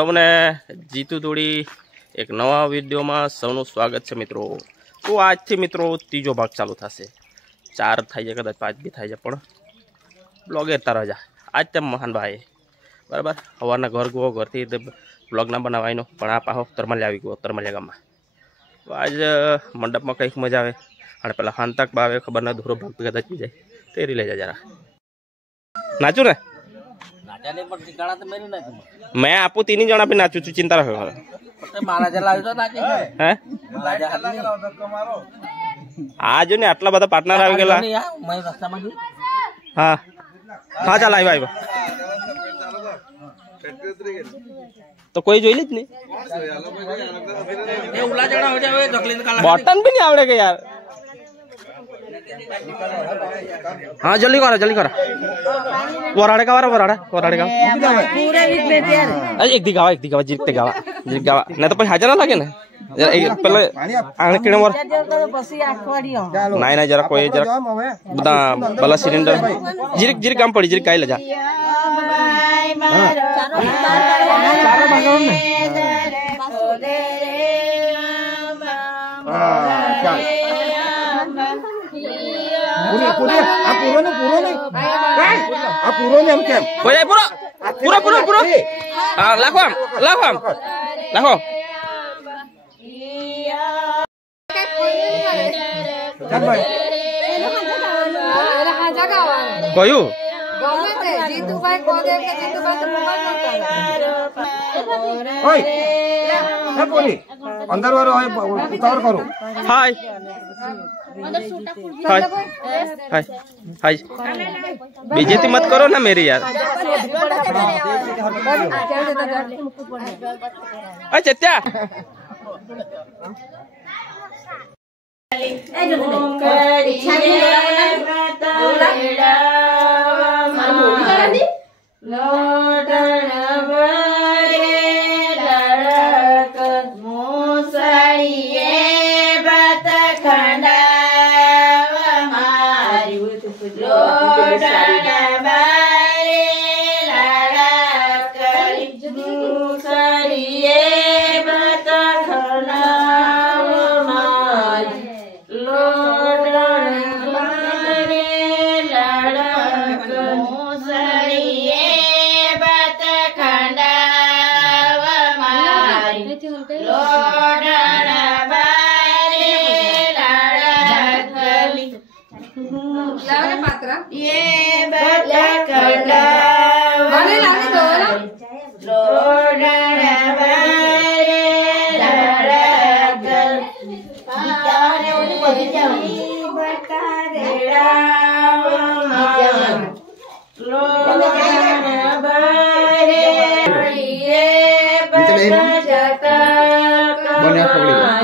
સૌને જીતુ થોડી એક નવા વિડીયોમાં સૌનું સ્વાગત છે મિત્રો। તો આજથી મિત્રો ત્રીજો ભાગ ચાલુ થશે। 4 થાય છે કદાચ 5 બી થાય છે પણ બ્લોગે તારા જા આજ તેમ મહાન ભાઈ બરાબર સવારના ઘર ગયો ઘરથી બ્લોગ ના બનાવાયનો પણ આ પાહો તરમાલિયા આવી ગયો તરમાલિયા ગામમાં। તો આજ મંડપમાં કંઈક મજા આવે અને પેલા હાંતક બાવે ખબર ના દોરો ભાગ કદાચ પી જાય તેરી લઈ જા જરા નાચું ને मैं आपको 3 जना पे नाचू छू चिंता रखो आज ने आटला बधा पार्टनर આવી ગયેલા हाँ हाँ ચાલ આવ્યા तो कोई જોઈ લે જ નહીં એ ઉલા જણા હો જાવે જકલીન કાલા બટન भी नहीं आवड़े के यार। हाँ जल्दी करो वराड़े का वराड़ा पूरे एक दी गावा जीतते गावा नहीं तो पैसा हाजर लगे ना पहले आने किने वर नहीं जरा कोई जरा बता बला सिलेंडर जिरिक काम पड़ी जिरिक काई ले जा पूरा लाखो कयू अंदर करो हाय हाय हाय हाय बेइज्जती मत करो ना मेरी यार। अच्छा क्या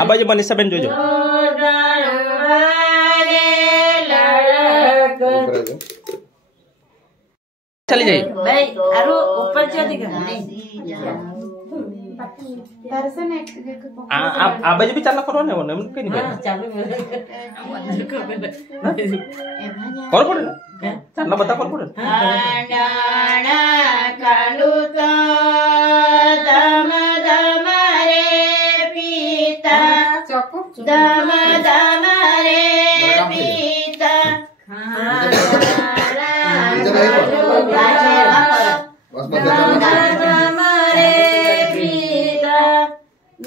बाजू मनीषा बेन जो चली जाइए ऊपर बाजू भी चालना करो ना कहीं करो पड़े चालना बता करो पड़े दम दम रे पीता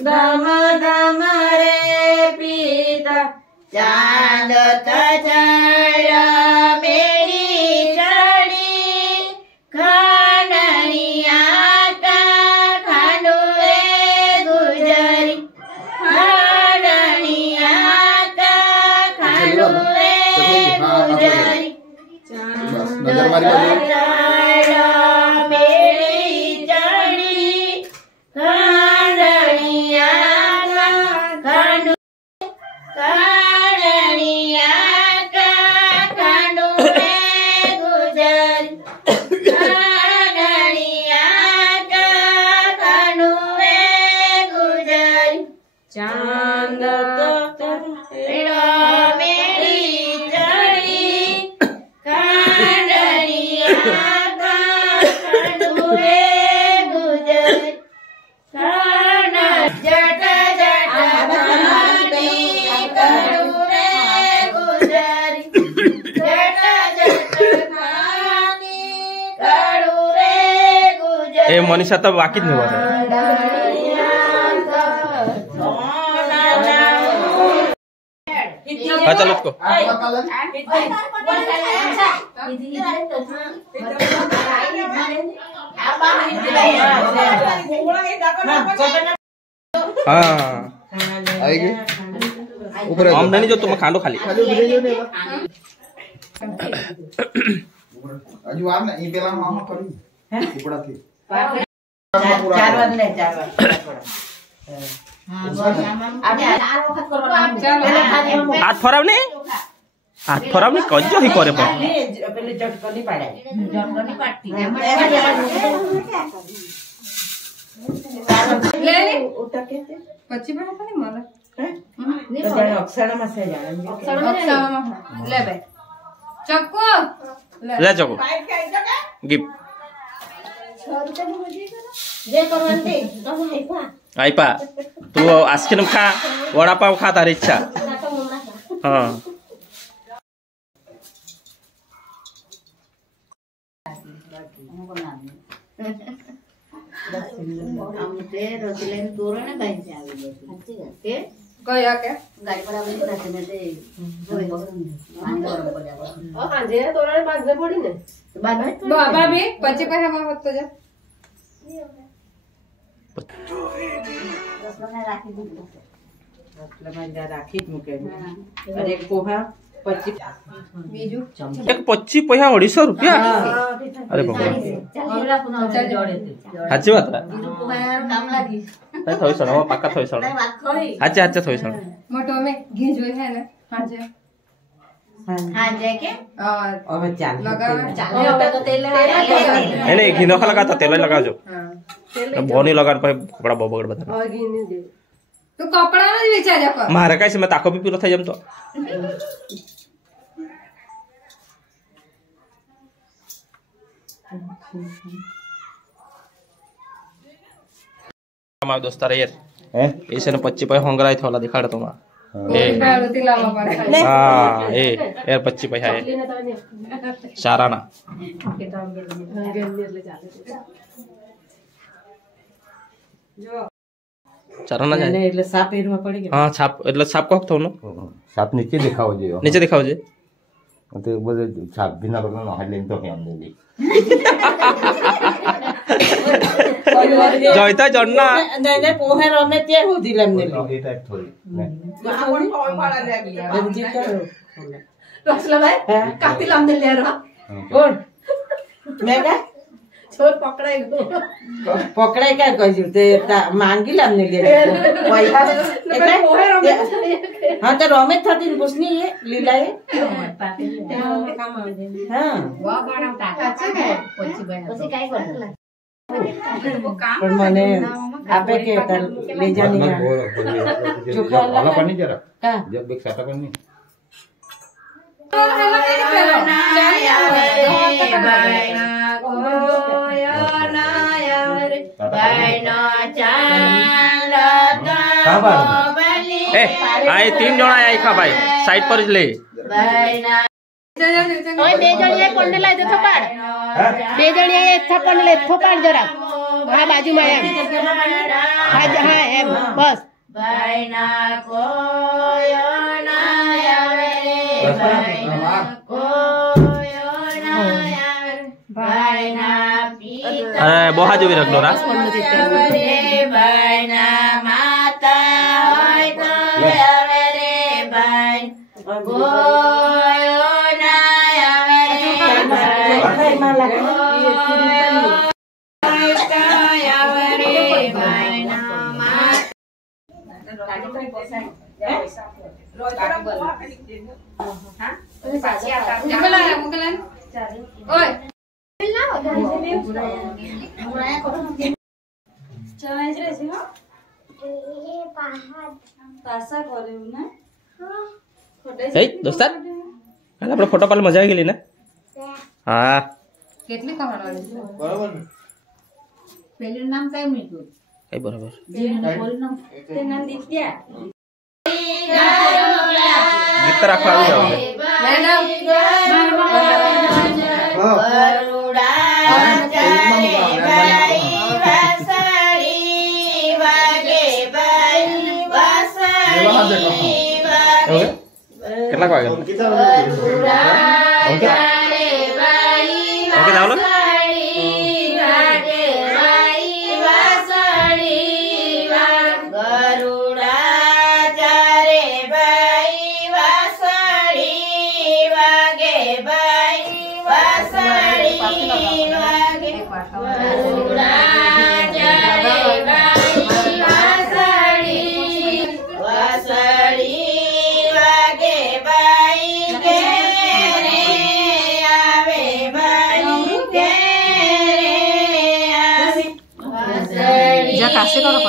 दम दम रे पीता चांद तजड़ा मेरी चढ़ी खाननिया का खानुए गुजरी चांद मेरी चढ़ी खांडनिया मनीषा तो बाकी नहीं हुआ है। हाँ चलो उसको आमदनी जो तुम खांडो खाली हाथ फराव नहीं कज्जो ही करे पहले जटकनी पाड़े ले ले उठा के पची बना था नहीं माला तो जाने अक्षर में से जाने अक्षर में ले बे चक्कू ले चक्कू गिफ्ट जे करवंती तो आईपा तू आइसक्रीम खा वड़ा पाव खा तारी इच्छा हाँ आमचे रसलेन तोरण गायचे आले ते कया के गाय पर आले राते में ते होय आणि गरम पडल्या हांजे तोरण बाजले पडी ने बाबा भी पचे पे हम होत जा रसला राखी दिली रसला म्हणजे राखीत मुके अरे एक पोहा 25 बीजू एक 25 पैसा 250 रुपया अरे बाबा हमरा पुन्हा जोडे हाची बात बीजू पोहार काम लागी काय थोय सण पाका थोय सण नाही वात खळी हाचे थोय सण मोटो में घी जो है ना हांजे हांजे के और अब चाल लगा चाले होता तो तेल नहीं घी न लगा तो तेल लगा जो बोनी लगा पे कपड़ा बबगड़ बता और घी नहीं दे तू कपड़ा ना विचार जा कर मारे काय से मैं ताको भी पीलो था जम तो हमारे दोस्तार यार ऐसे न 25 पैसा होंगराय थोला दिखा रहा तुमा हाँ ए यार 25 पैसा है शाराना चाराना जाए એટલે સાપ એરમાં પડી ગયો हाँ छाप એટલે छाप को हकतो नो छाप नीचे दिखाओ जो नीचे दिखाओ जे तो बोले छाप बिना करना ना हाल तो हम दे जयता जन्ना નહીં નહીં પોહે રમે તે હોધી લમને ये टाइप थोड़ी रसला भाई काती लामने ले रहा કોણ મેગા छोर पकड़ाई गो પકડાય કાય કહ્યું તે માંગી લામને લે પૈસા એટલે હા તો રમે થતી પુછની એ લીલાએ હા वा बनवता अच्छा काय पची बनवता काय करता પણ મને આપે કે ले जानी वाला पानी जरा હા जब एक साटा पानी ए आए 3 जणा आई खा भाई साइड पर ले ओए बे जणिया पडलेला इथे थोपाड बे जणिया इथे पडले थोपाड जरा हा बाजू में एम हा हा एम बस बैना कोयो ना आवे बैना कोयो ना आवे बैना पीता अरे बोहा जो भी रख लो ना बैना माता होय तो आवे रे बैन कोयो ना आवे रे दोस्तार આપણે ફોટો પાડ મજા આવી ગઈ ને હા કેટલી કહાણી बराबर પેલું નામ કઈ મીઠું કઈ બરાબર જીનું બોલ નામ તે નામ દીત્યા ગીત રાખવા આવી જાવ मैडम ગરુડા જય ભાઈ કેટલાક વાગે ઓકે દાવલો kasih kalau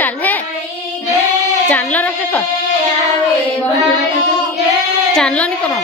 चाल है चांदलो रखे कर चांदलो नहीं करो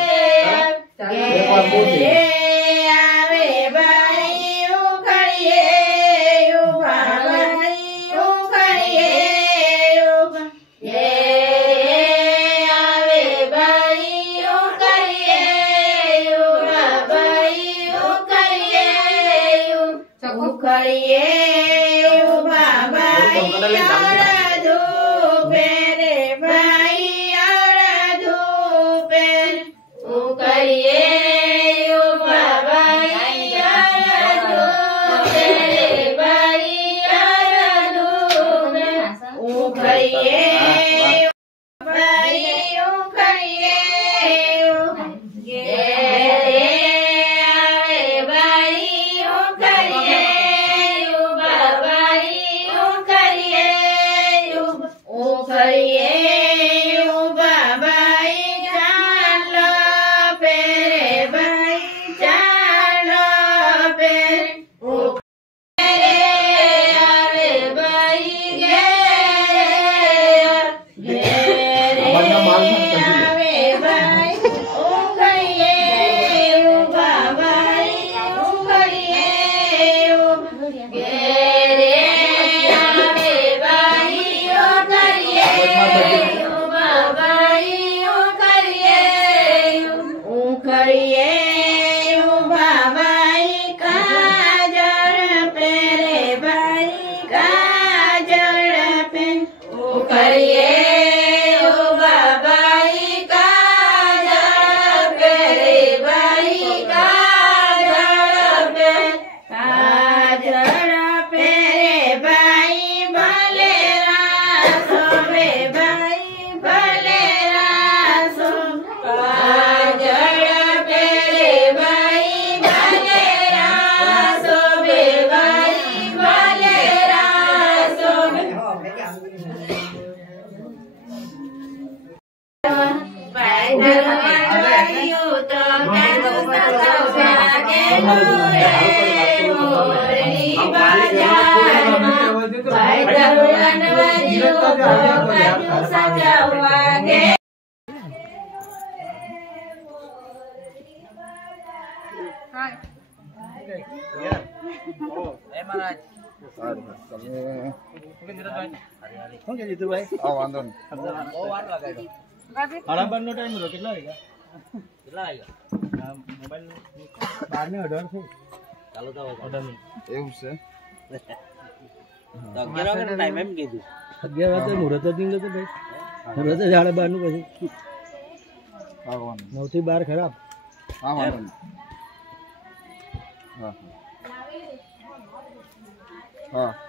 Hi.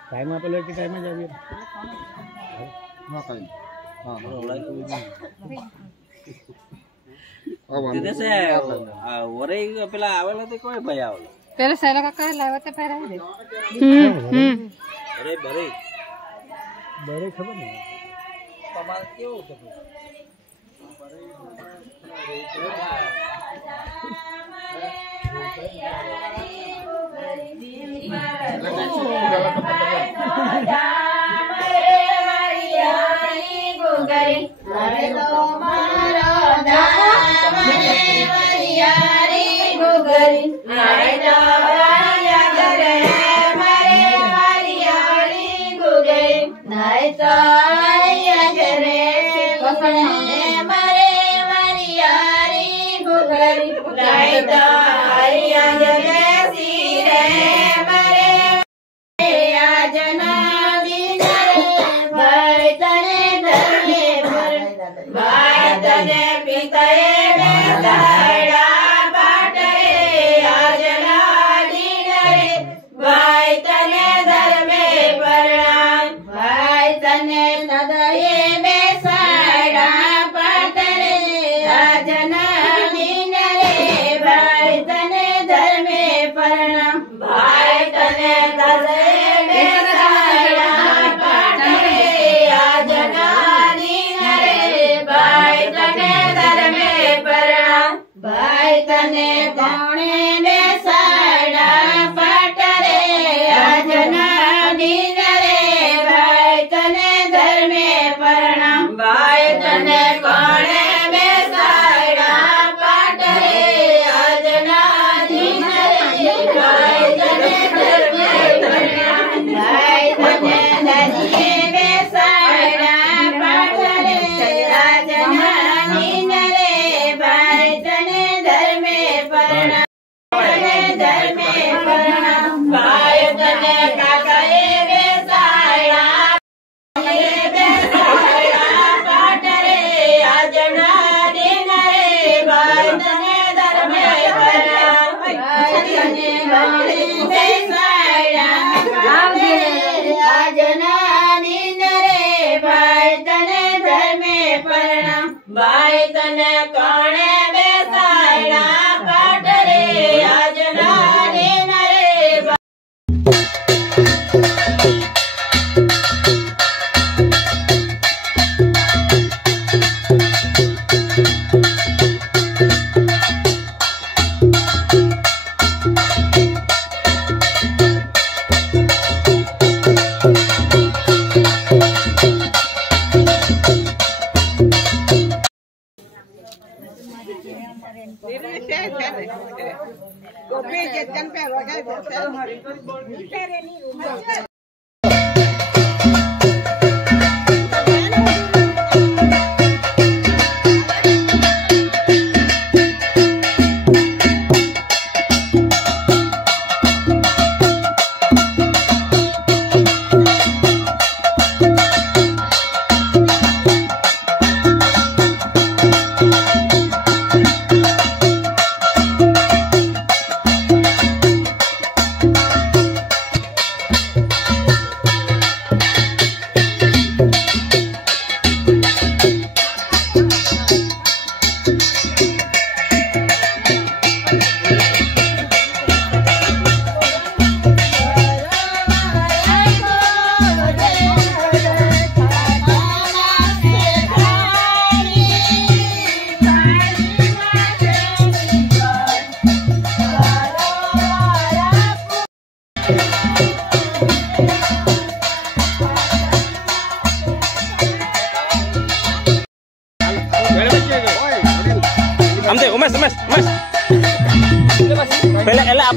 टाइम आपल्याला टाइम जावी પેલા આવેલા તો કોઈ ભાઈ આવેલો પેલા સહેલા કાકા લાવ્યા તે પહેરાવી દે અરે બરે બરે ખબર નહીં તમારે કેવું છે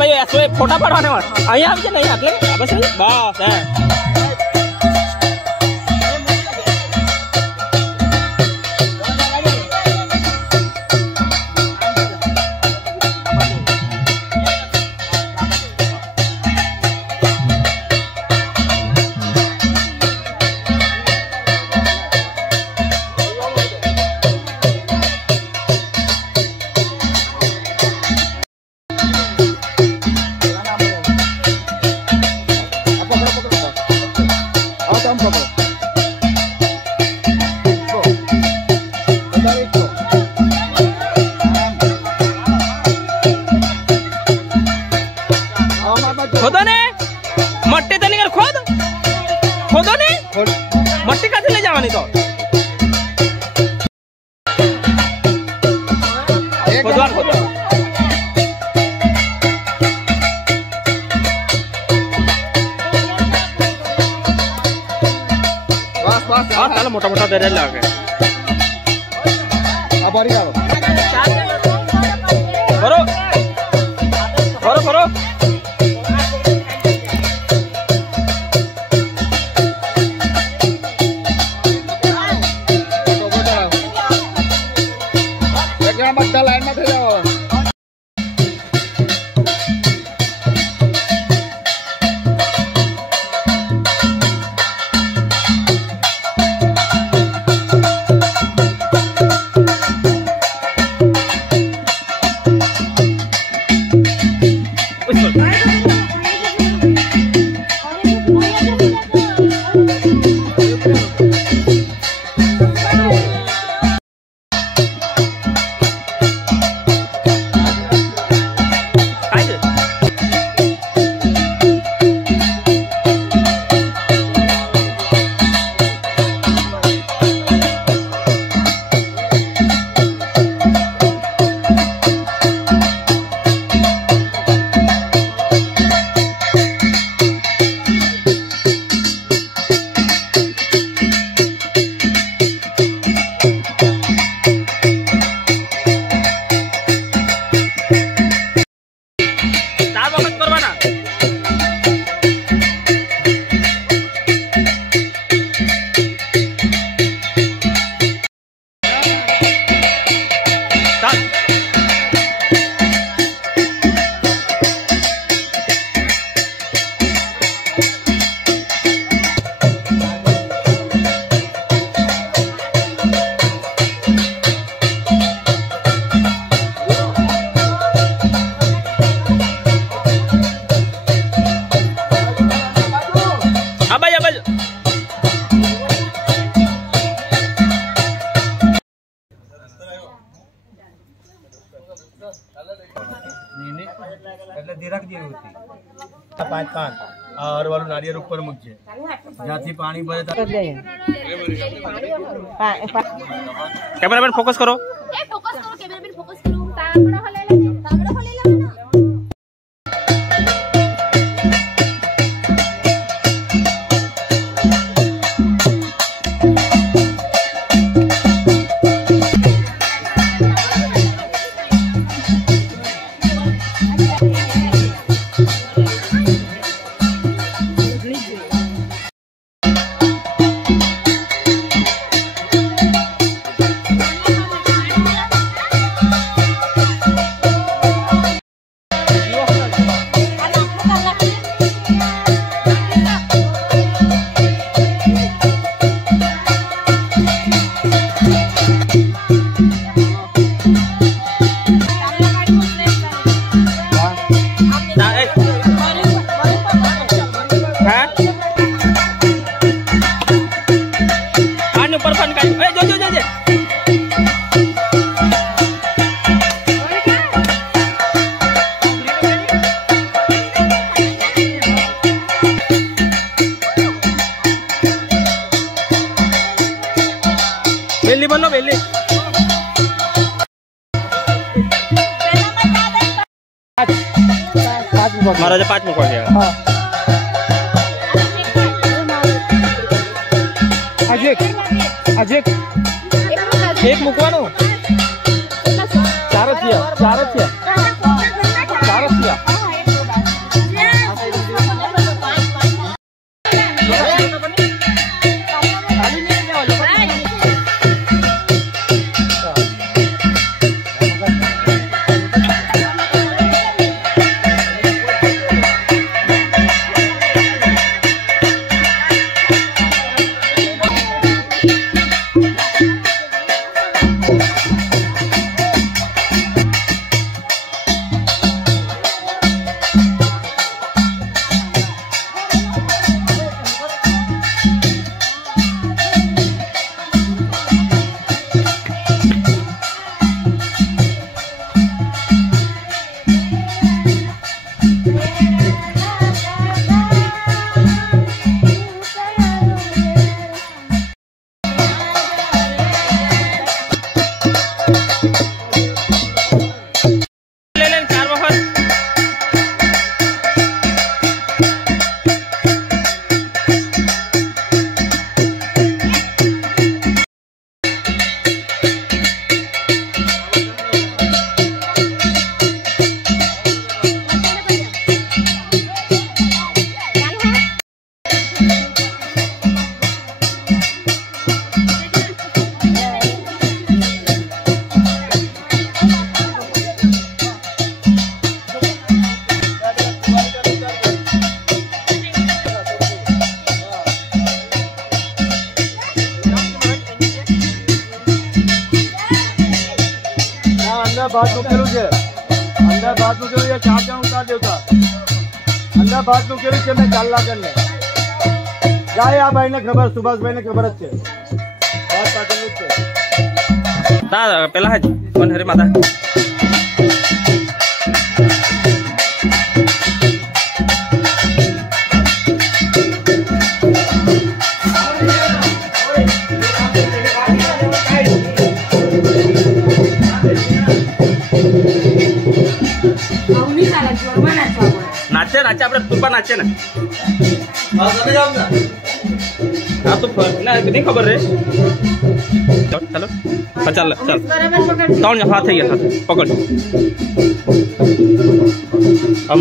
भाई ऐसो फोटा पाड़वाने वाला अहीं આવી છે નહીં એટલે બસ બસ હે खोदो ने मट्टी तो निकल खोद खोदो ने मट्टी का ले जावानी तो खोदवान खोदो बस बस हां चलो मोटा मोटा दे लागे अब और करो करो करो करो બધા લાઈનમાં થઈ જાઓ એટલે ધીરાક જેવી હતી 5 કાન આ હરવાળું નારિયેળ ઉપર મૂકજે જ્યાંથી પાણી ભરે कैमरामैन फोकस करो कैमरामैन फोकस करो तांबड़ो हले ले बेली बनो बेली महाराज 5 मुको दिया अजय एक मुकवानो चार थिया ભાત મૂકેલું છે અંદર ભાત મૂકેલું છે 4 જણ ઉતાર દેવતા અંદર ભાત મૂકેલું છે મેં ચાલલા કરીને જાય આ ભાઈને ખબર સુભાષભાઈને ખબર જ છે ભાત પાકેલું જ છે તા પેલા હાજ કોણ હરે માતા નાચે નાચે આપણે તુરબા નાચે ને હા તો ના નહીં ખબર રે ચાલો ચાલ ચાલ 3 હાથ થઈ ગયા પકડ આમ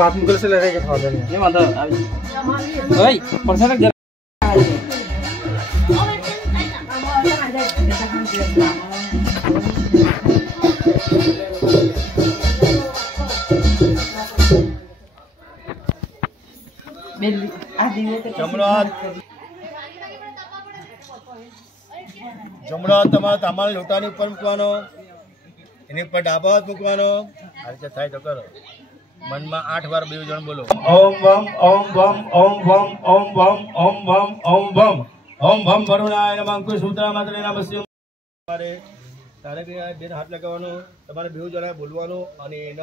भात मुकल से लड़े के खावा नहीं माता ओए परसनल जरा જમણો તમારા તામાળ લોટાની ઉપર મૂકવાનો એની ઉપર ડાબા હાથ મૂકવાનો આ રીતે થાય તો કરો મનમાં 8 વાર બે જણ બોલો ઓમ વમ ઓમ વમ ઓમ વમ ઓમ વમ ઓમ વમ ઓમ વમ ઓમ વમ વરુણાય નમઃ અંકુશ સૂત્રા માત્રે નમસ્તે તમારે તારે કે બે હાથ લગાવવાનો તમારે બે જણા બોલવાનું અને ન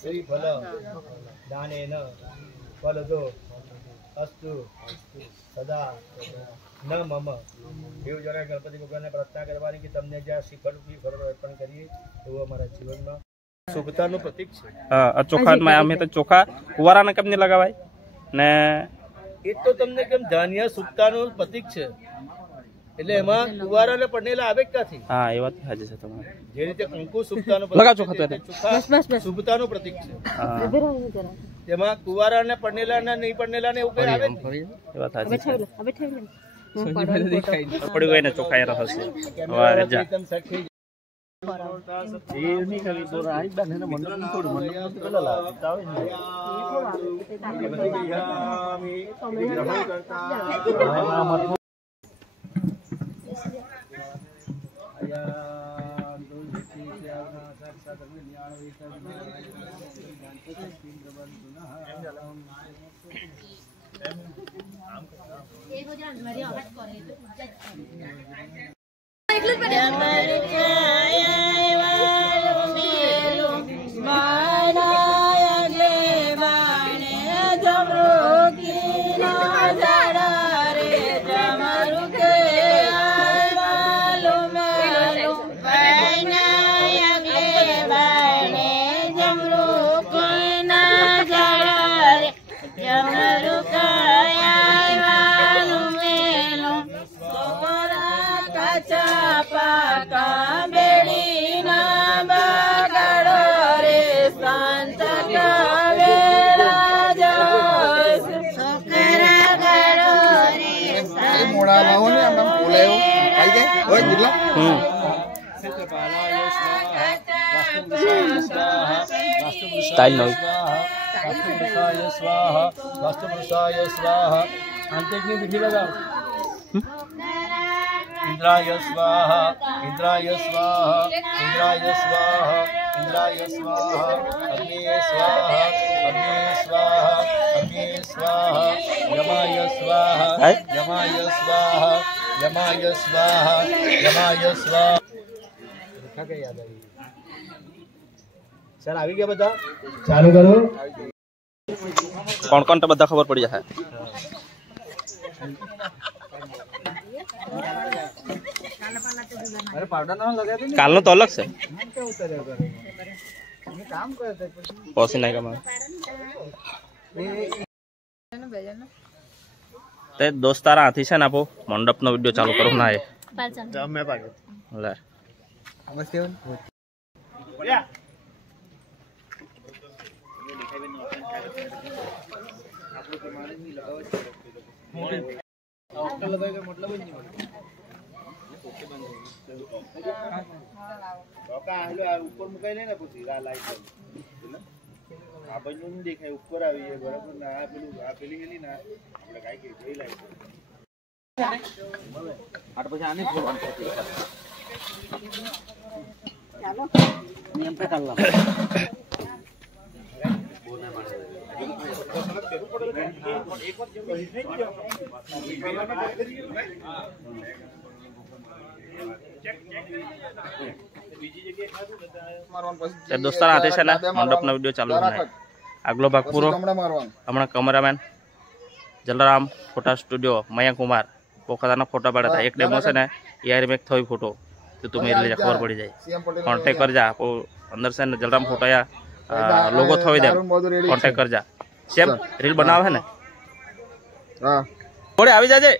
શ્રી ફલ દાને ન ફલ દો અસ્તુ સદા ન મમ બે જણા ગણપતિ ભગવાનને પ્રાર્થના કરવાની કે તમને જ્યાં શ્રીફળ ફળ અર્પણ કરીએ એવું અમારા જીવનમાં શુભતાનું પ્રતીક છે હા ચોખા અમે તો ચોખા કુવારાને કેમ નહીં લગાવાય ને એ તો તમને કેમ ધાન્ય શુભતાનું પ્રતીક છે એટલે એમાં કુવારાને પડેલા આવે ક્યાંથી હા એ વાત સાચી છે તમારે જે રીતે અંકુ શુભતાનું લગાવ ચોખા તો ચોખા શુભતાનું પ્રતીક છે તેમાં કુવારાને પડેલા ને નહીં પડેલા ને એવું કઈ આવે એ વાત સાચી છે પડી ગઈ ને ચોખા એ રહશે વારે જા स्टाइल नवी स्वाहा वास्तुपुरुषाय स्वाहा आंतरिक विधि लगाओ इंद्राय स्वाहा इंद्राय स्वाहा इंद्राय स्वाहा इंद्राय स्वाहा अग्नि स्वाहा अग्नि स्वाहा अग्नि स्वाहा यमाय स्वाहा यमाय स्वाहा यमाय स्वाहा यमाय स्वाहा लिखा के याद आई सर આવી ગયા બધા ચાલુ કરો કોણ કોણ તો બધા ખબર પડી જાય અરે પાવડર ના લગાવી દે કાલનો તો અલગ છે કે ઉતર્યા કરે અમે કામ કરતે પોસી નહીં કમા તે દોસ્તારા હાથી છે ને આપો મંડપનો વિડિયો ચાલુ કરો ના એ મે પાકે લે નમસ્તે બોલ્યા मतलब ऊपर मुकाई ले ना पूछी लाइट આ બાજુ નહીં દેખાય ઉપર આવીએ બરાબર ને આ પેલું આ પેલી ગયેલી ને આપણે કાંઈ કે જોઈ લાવી દોસ્તાર હાથે છે ને મંડપનો વિડીયો ચાલુ છે આગલો ભાગ પૂરો હમણાં કેમેરામેન જલરામ ફોટા સ્ટુડિયો મયા કુમાર પોખરાના ફોટા પાડ્યા હતા એક ડેમો છે ને યાર મેં થયો ફોટો તો તું મેરે લીધે ખબર પડી જાય કોન્ટેક્ટ કરજા અંદર છે ને જલરામ ફોટા લોગો થોઈ દે કોન્ટેક્ટ કરજા સેમ રીલ બનાવે છે ને હા થોડે આવી જાજે